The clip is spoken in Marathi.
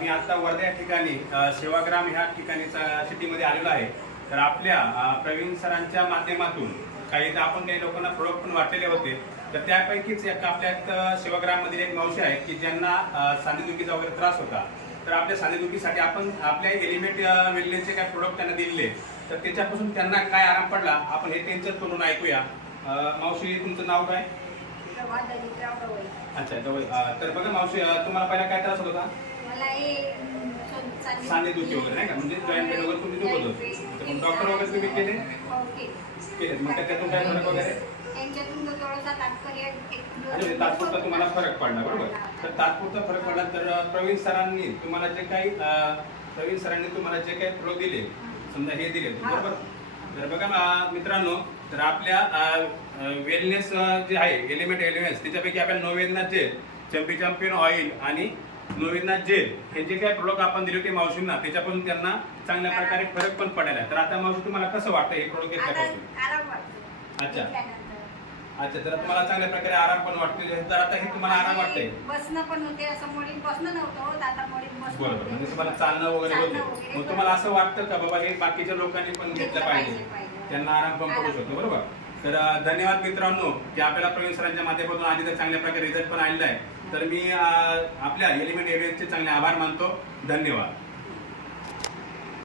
मी आता वर्धा या ठिकाणी सेवाग्राम ह्या ठिकाणी सिटीमध्ये आलेलो आहे. तर आपल्या प्रवीण सरांच्या माध्यमातून काही तर आपण काही लोकांना प्रोडक्ट पण वाटलेले होते. तर त्यापैकीच एक आपल्या सेवाग्राममधील एक मावशी आहे की ज्यांना सांधेदुखीचा वगैरे त्रास होता. तर आपल्या सांधेदुखीसाठी आपण आपल्या एलिमेंट वेल्लेचे काय प्रोडक्ट त्यांना दिलेले. तर त्याच्यापासून त्यांना काय आराम पडला आपण हे त्यांचं तोडून ऐकूया. मावशी तुमचं नाव काय? अच्छा अ, तर बघा मावशी अ, तुम्हाला पहिला काय त्रास होत होता मला हे अं, सं- सांधे- सांधेदुखी वगैरे नाही का? म्हणजे joint pain वगैरे तुम्ही दुखत होते. तर pain, मग doctor वगैरे तुम्ही केले? हो, केले. केले मग त्याच्यातून काय फरक वगैरे त्यांच्यातून तो थोडासा तात्पर्य एक- म्हणजे तात्पुरता तुम्हाला फरक पडला बरोबर तर तात्पुरता फरक पडला तर अ, प्रवीण सरांनी तुम्हाला जे काही अ, प्रवीण सरांनी तुम्हाला जे काही प्रो दिले समजा हे दिले हा. बरोबर तर बघा मित्रांनो तर आपल्या वेलनेस जे आहे एलिमेंट एलिमेंट्स त्याच्यापैकी आपल्या नोवेदनाथ जेल चंपी चॅम्पियन ऑइल आणि नोवेदनाथ जेल हे जे काही प्रोडक्ट आपण दिले होते मावशींना त्याच्यापासून त्यांना चांगल्या प्रकारे फरक पण पडायला. तर आता मावशी तुम्हाला कसं वाटतं हे प्रोडक्ट घेतल्यापासून. अच्छा. अच्छा तर तुम्हाला चांगल्या प्रकारे आराम पण वाटतो तर आता हे तुम्हाला आराम वाटतंय. बसणं पण होते असं मोडीत बसणं नव्हतं होत आता मोडीत बसणं बरोबर होते. म्हणजे तुम्हाला चालणं वगैरे चालणं होते. वगैरे मग तुम्हाला असं वाटतं का बाबा हे बाकीच्या लोकांनी पण घेतलं घेतलं पाहिजे पाहिजे, पाहिजे. त्यांना आराम पण पडू. शकतो बरोबर? तर अं, धन्यवाद मित्रांनो की आपल्याला प्रवीण सरांच्या माध्यमातून आधी तर चांगल्या प्रकारे रिझल्ट पण आलेला आहे. तर मी अं, आपल्या एलिमेंट एरियाचे चांगले आभार मानतो. धन्यवाद.